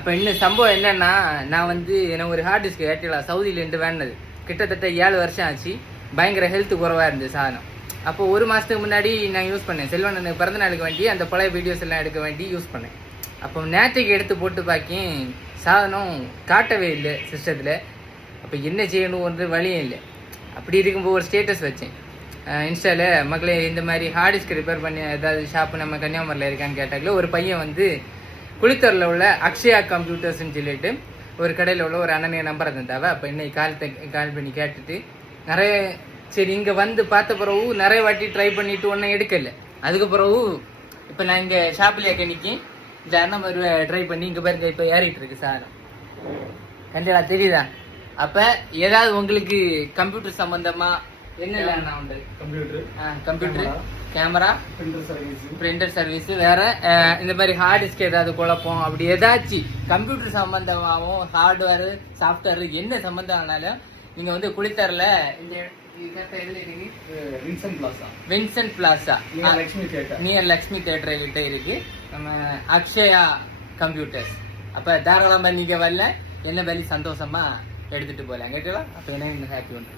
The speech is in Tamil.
இப்போ இன்னும் சம்பவம் என்னன்னா, நான் வந்து எனக்கு ஒரு ஹார்ட் டிஸ்க் ஏற்றிடலாம் சவுதியிலேருந்து வேணுனது கிட்டத்தட்ட 7 வருஷம் ஆச்சு. பயங்கர ஹெல்த் குறைவாக இருந்தது சாதனம். அப்போ 1 மாதத்துக்கு முன்னாடி நான் யூஸ் பண்ணேன். செல்வண்ணனுக்கு பிறந்த நாளுக்கு வேண்டி அந்த பழைய வீடியோஸ் எல்லாம் எடுக்க வேண்டி யூஸ் பண்ணேன். அப்போ நேற்றுக்கு எடுத்து போட்டு பார்க்கேன், சாதனம் காட்டவே இல்லை சிஸ்டத்தில். அப்போ என்ன செய்யணும் ஒரு வழியும் இல்லை. அப்படி இருக்கும்போது ஒரு ஸ்டேட்டஸ் வச்சேன் இன்ஸ்டாவில், மக்களே இந்த மாதிரி ஹார்ட் டிஸ்க் ரிப்பேர் பண்ணி ஏதாவது ஷாப்பு நம்ம கன்னியாகுமரியில் இருக்கான்னு கேட்டாங்களே, ஒரு பையன் வந்து குளித்தூரில் உள்ள அக்ஷயா கம்ப்யூட்டர்ஸ்ன்னு சொல்லிட்டு ஒரு கடையில் உள்ள ஒரு அண்ணனைய நம்பரை தந்தாவ. அப்போ இன்னைக்கு கால் பண்ணி கேட்டுட்டு நிறைய சரி இங்கே வந்து பார்த்த பிறகு நிறைய வாட்டி ட்ரை பண்ணிட்டு ஒன்றும் எடுக்கலை. அதுக்கு பிறகு இப்போ நான் இங்கே ஷாப்பில் நிற்கி இந்த அண்ணன் மாதிரி ட்ரை பண்ணி இங்கே பாருங்க இப்போ ஏறிட்டு இருக்கு சாதனம். கண்டிப்பா தெரியுதா? அப்போ ஏதாவது உங்களுக்கு கம்ப்யூட்டர் சம்மந்தமாக என்னென்ன உண்டு? கம்ப்யூட்டர், கேமரா, பிரிண்டர் சர்வீஸ், வேற இந்த மாதிரி ஹார்ட் டிஸ்க் ஏதாவது குழப்பம் அப்படி ஏதாச்சும் கம்ப்யூட்டர் சம்பந்தமாகவும் ஹார்ட்வேர் சாஃப்ட்வேர் என்ன சம்பந்தம் ஆனாலும் நீங்க வந்து குளித்தரில் இந்த Vincent plaza near Lakshmi theatre கிட்ட இருக்கு நம்ம அக்ஷயா கம்ப்யூட்டர்ஸ். அப்ப தாராளமா நீங்க வரல என்ன வேலை சந்தோஷமா எடுத்துட்டு போலாம் கேட்கலாம். அப்ப என்ன ஹாப்பி ஒன்று.